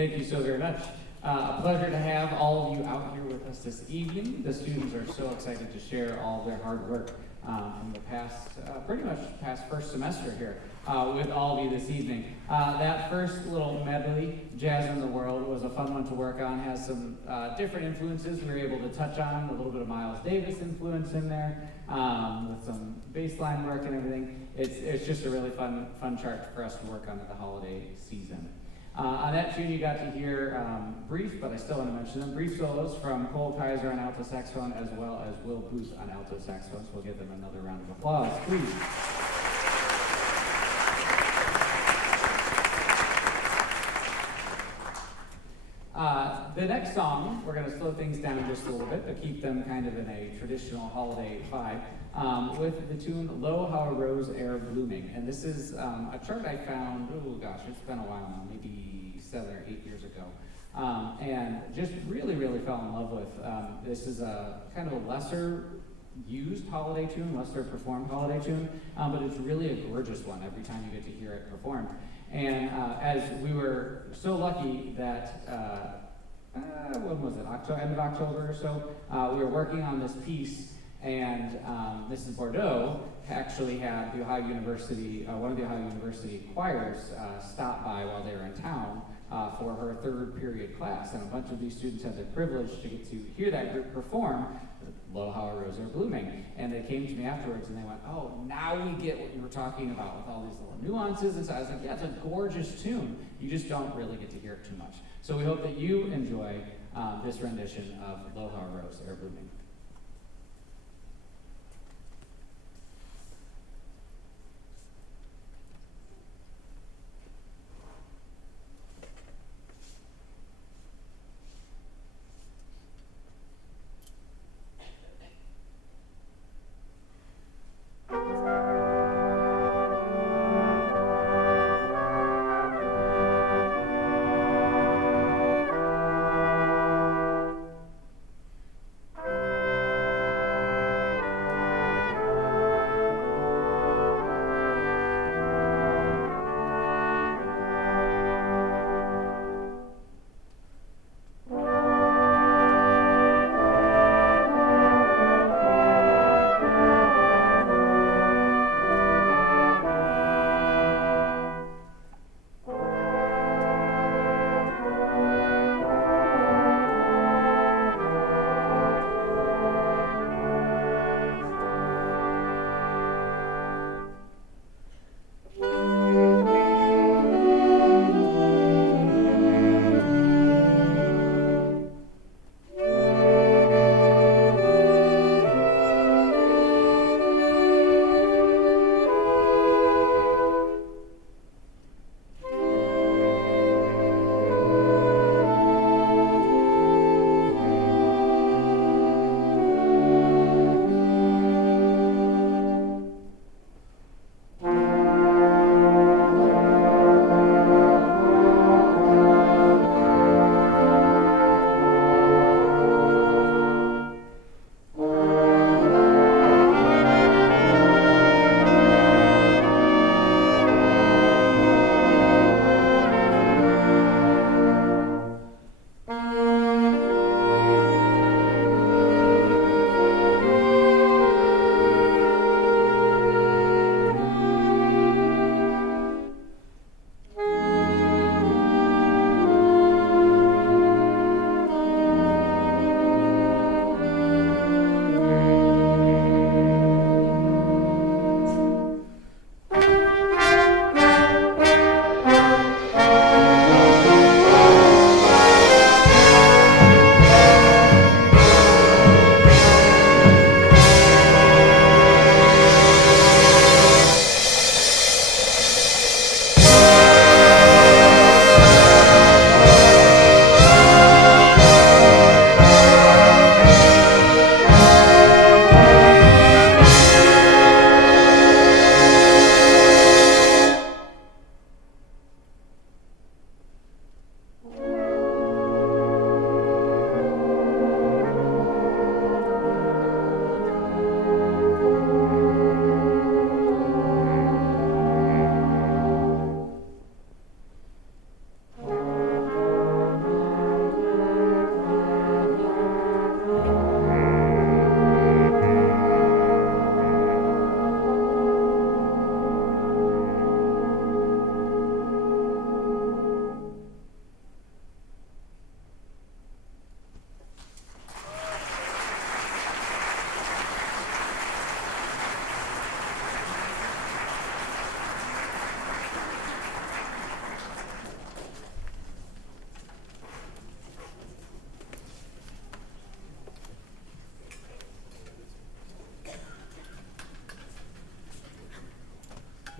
Thank you so very much. A pleasure to have all of you out here with us this evening. The students are so excited to share all their hard work from the past, pretty much past first semester here with all of you this evening. That first little medley, Jazz in the World, was a fun one to work on. Has some different influences we were able to touch on, a little bit of Miles Davis influence in there, with some bass line work and everything. It's just a really fun chart for us to work on at the holiday season. On that tune, you got to hear brief, but I still want to mention them, brief solos from Cole Kaiser on alto saxophone, as well as Will Booth on alto saxophone. So we'll give them another round of applause, please. The next song, we're going to slow things down just a little bit to keep them kind of in a traditional holiday vibe, with the tune Lo How a Rose Ere Blooming. And this is a chart I found, oh gosh, it's been a while now, maybe 7 or 8 years ago. And just really fell in love with. This is a kind of a lesser used holiday tune, lesser performed holiday tune, but it's really a gorgeous one every time you get to hear it performed. And as we were so lucky that, when was it, end of October or so, we were working on this piece, and Mrs. Bordeaux actually had the Ohio University, one of the Ohio University choirs stop by while they were in town for her third period class, and a bunch of these students had the privilege to get to hear that group perform Lo How a Rose Ere Blooming. And they came to me afterwards and they went, oh, now we get what you were talking about with all these little nuances. And so I was like, yeah, it's a gorgeous tune. You just don't really get to hear it too much. So we hope that you enjoy this rendition of Lo How a Rose Ere Blooming.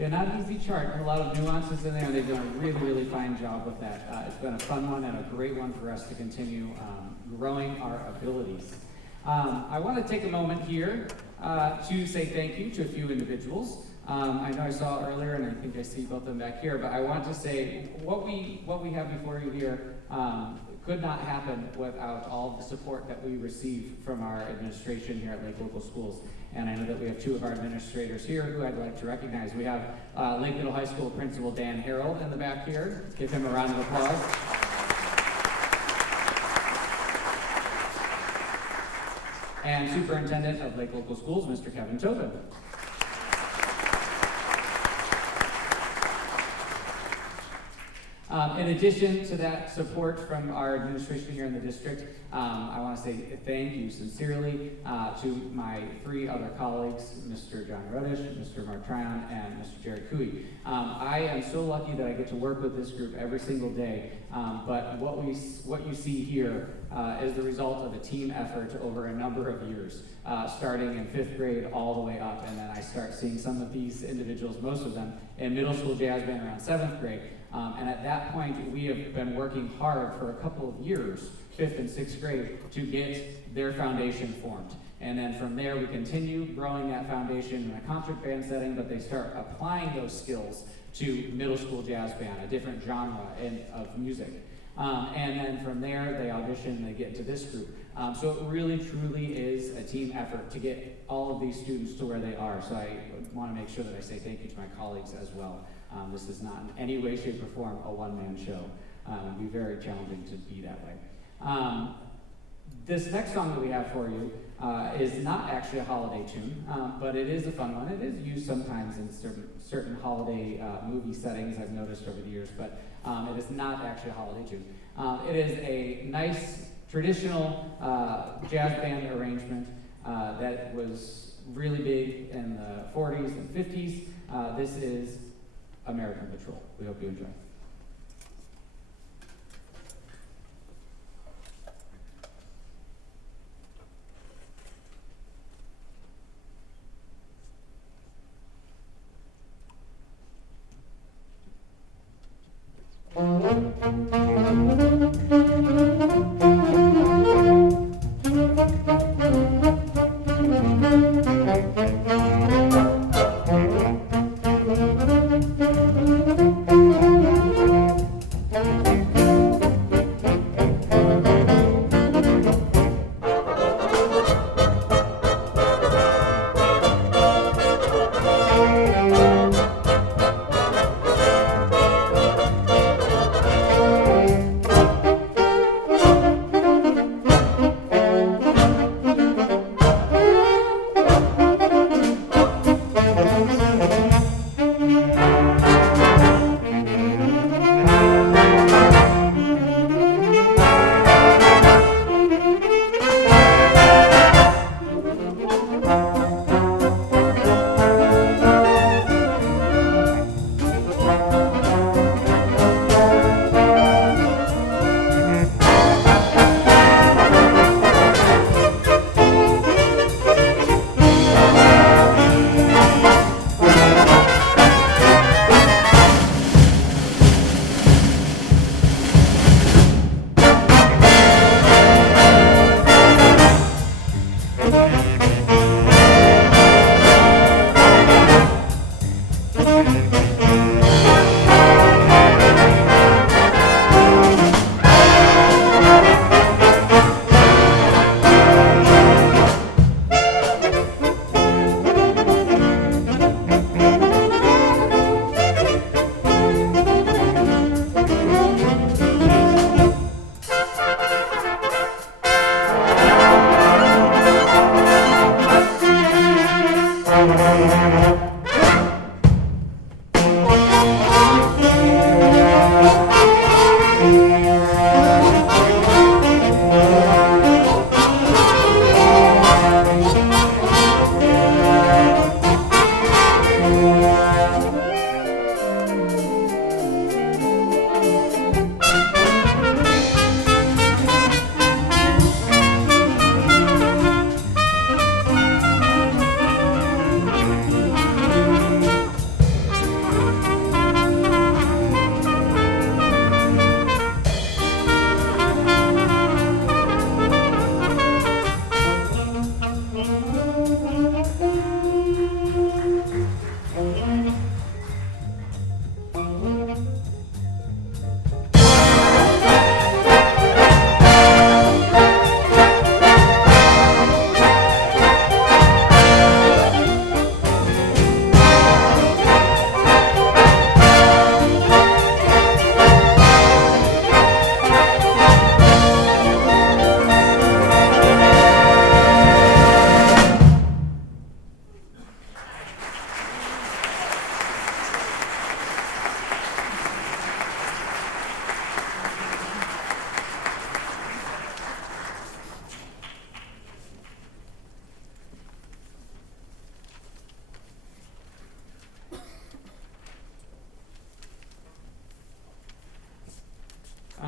Yeah, not an easy chart. There's a lot of nuances in there, and they've done a really, really fine job with that. It's been a fun one and a great one for us to continue growing our abilities. I want to take a moment here to say thank you to a few individuals. I know I saw earlier, and I think I see both of them back here, but I want to say what we have before you here could not happen without all the support that we receive from our administration here at Lake Local Schools. And I know that we have two of our administrators here who I'd like to recognize. We have Lake Middle High School Principal Dan Harold in the back here. Let's give him a round of applause. And Superintendent of Lake Local Schools, Mr. Kevin Tobin. In addition to that support from our administration here in the district, I want to say thank you sincerely to my three other colleagues, Mr. John Rodish, Mr. Mark Tryon, and Mr. Jerry Cooey. I am so lucky that I get to work with this group every single day, but what you see here is the result of a team effort over a number of years, starting in 5th grade all the way up, and then I start seeing some of these individuals, most of them, in middle school jazz band around 7th grade. And at that point, we have been working hard for a couple of years, 5th and 6th grade, to get their foundation formed. And then from there, we continue growing that foundation in a concert band setting, but they start applying those skills to middle school jazz band, a different genre of music. And then from there, they audition, they get into this group. So it really, truly is a team effort to get all of these students to where they are. So I want to make sure that I say thank you to my colleagues as well. This is not in any way, shape, or form a one-man show. It would be very challenging to be that way. This next song that we have for you is not actually a holiday tune, but it is a fun one. It is used sometimes in certain holiday movie settings, I've noticed over the years, but it is not actually a holiday tune. It is a nice, traditional jazz band arrangement that was really big in the 40s and 50s. This is American Patrol. We hope you enjoy.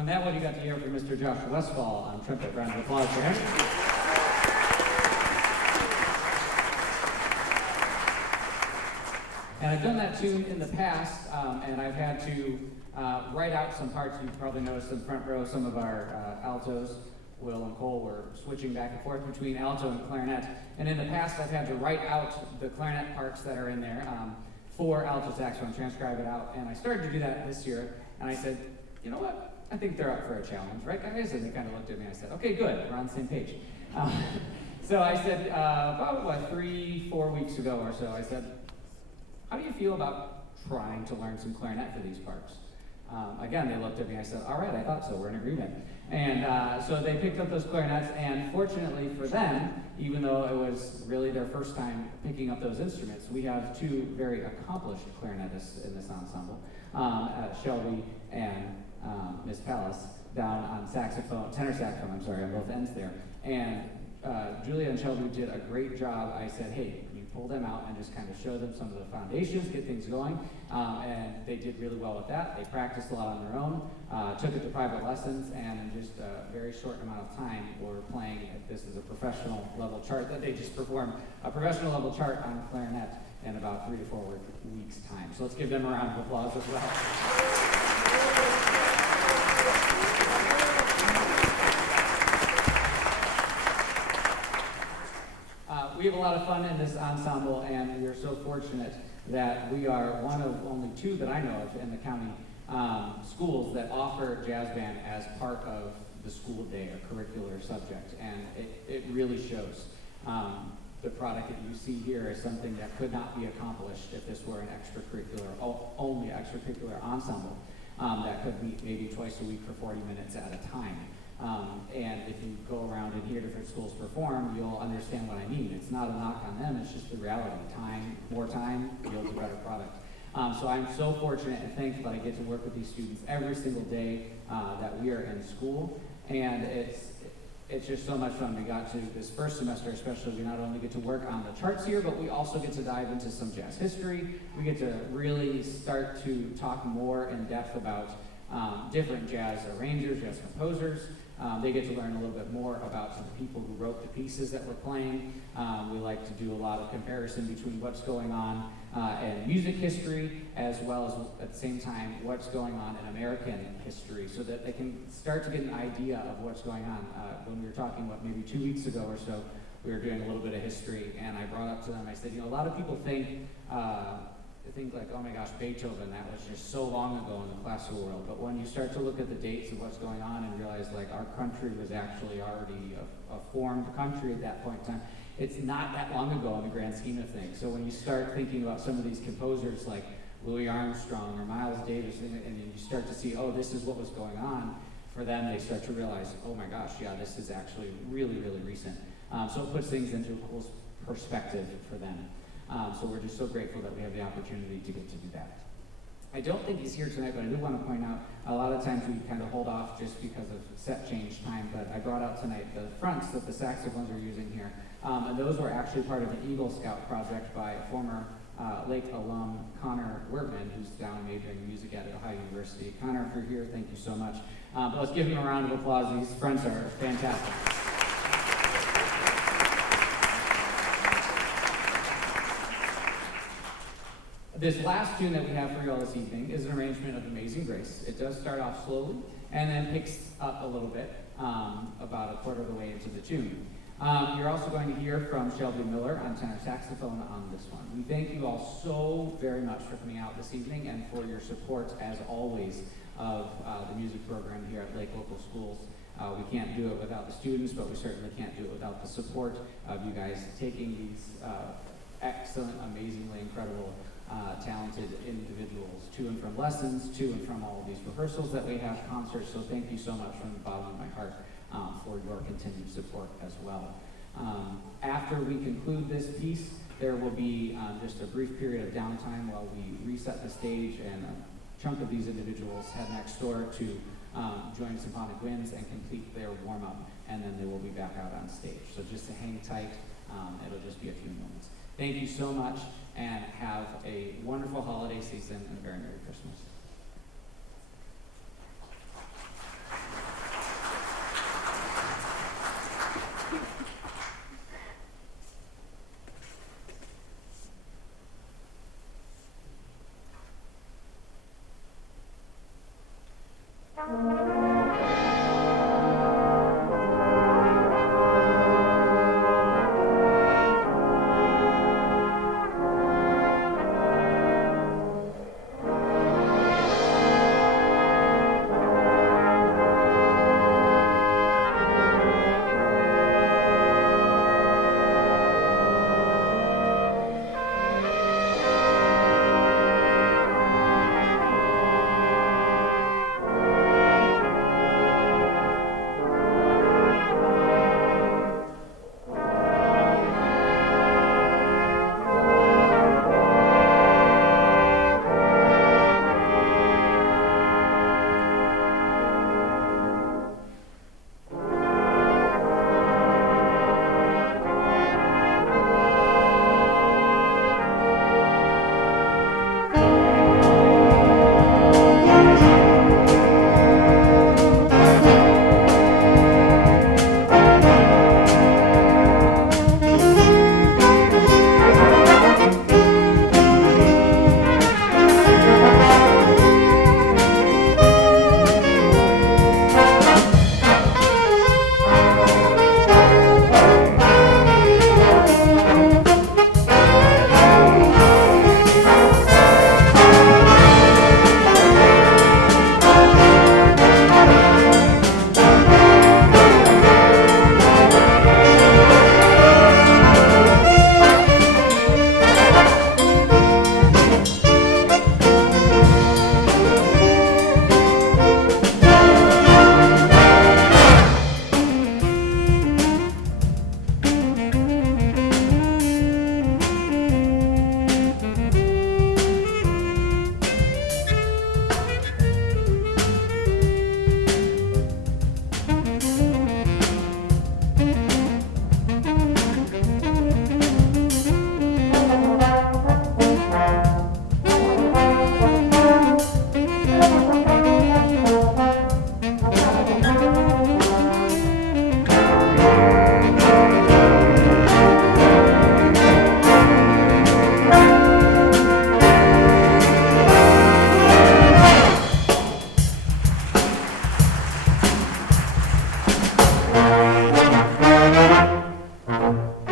On that one, you got to hear from Mr. Josh Westfall on trumpet. Round of applause for him. And I've done that tune in the past, and I've had to write out some parts. You've probably noticed in the front row, some of our altos, Will and Cole, were switching back and forth between alto and clarinet. And in the past, I've had to write out the clarinet parts that are in there for alto saxophone, transcribe it out. And I started to do that this year, and I said, you know what? I think they're up for a challenge, right, guys? And they kind of looked at me and I said, okay, good, we're on the same page. So I said, about 3-4 weeks ago or so, I said, how do you feel about trying to learn some clarinet for these parts? Again, they looked at me and I said, all right, I thought so, we're in agreement. And so they picked up those clarinets, and fortunately for them, even though it was really their first time picking up those instruments, we have two very accomplished clarinetists in this ensemble, Shelby and Miss Pallas, down on saxophone, tenor saxophone, I'm sorry, on both ends there. And Julia and Shelby did a great job. I said, hey, pull them out and just kind of show them some of the foundations, get things going, and they did really well with that. They practiced a lot on their own, took it to private lessons, and in just a very short amount of time were playing, this is a professional level chart that they just performed, a professional level chart on clarinet in about 3 to 4 weeks' time. So let's give them a round of applause as well. We have a lot of fun in this ensemble, and we are so fortunate that we are one of only 2 that I know of in the county schools that offer jazz band as part of the school day, a curricular subject, and it really shows. The product that you see here is something that could not be accomplished if this were an extracurricular, only extracurricular ensemble that could meet maybe twice a week for 40 minutes at a time. And if you go around and hear different schools perform, you'll understand what I mean. It's not a knock on them, it's just the reality. More time yields a better product. So I'm so fortunate and thankful that I get to work with these students every single day that we are in school. And it's just so much fun. We got to, this first semester especially, we not only get to work on the charts here, but we also get to dive into some jazz history. We get to really start to talk more in depth about different jazz arrangers, jazz composers. They get to learn a little bit more about some people who wrote the pieces that we're playing. We like to do a lot of comparison between what's going on in music history, as well as at the same time what's going on in American history, so that they can start to get an idea of what's going on. When we were talking, maybe 2 weeks ago or so, we were doing a little bit of history, and I brought up to them, I said, a lot of people think like, oh my gosh, Beethoven, that was just so long ago in the classical world. But when you start to look at the dates of what's going on and realize like our country was actually already a formed country at that point in time, it's not that long ago in the grand scheme of things. So when you start thinking about some of these composers like Louis Armstrong or Miles Davis, and you start to see, oh, this is what was going on, for them they start to realize, oh my gosh, yeah, this is actually really, really recent. So it puts things into a cool perspective for them. So we're just so grateful that we have the opportunity to get to do that. I don't think he's here tonight, but I do want to point out, a lot of times we kind of hold off just because of set change time, but I brought out tonight the fronts that the saxophones are using here. And those were actually part of the Eagle Scout project by former Lake alum Connor Wertman, who's down majoring in music at Ohio University. Connor, if you're here, thank you so much. But let's give him a round of applause. These fronts are fantastic. This last tune that we have for you all this evening is an arrangement of Amazing Grace. It does start off slowly and then picks up a little bit, about a quarter of the way into the tune. You're also going to hear from Shelby Miller on tenor saxophone on this one. We thank you all so very much for coming out this evening and for your support, as always, of the music program here at Lake Local Schools. We can't do it without the students, but we certainly can't do it without the support of you guys taking these excellent, amazingly incredible talented individuals to and from lessons, to and from all of these rehearsals that we have, concerts. So thank you so much from the bottom of my heart for your continued support as well. After we conclude this piece, there will be just a brief period of downtime while we reset the stage, and a chunk of these individuals head next door to join Symphonic Winds and complete their warm-up, and then they will be back out on stage. So just to hang tight, it'll just be a few moments. Thank you so much, and have a wonderful holiday season and a very Merry Christmas.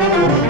Thank you.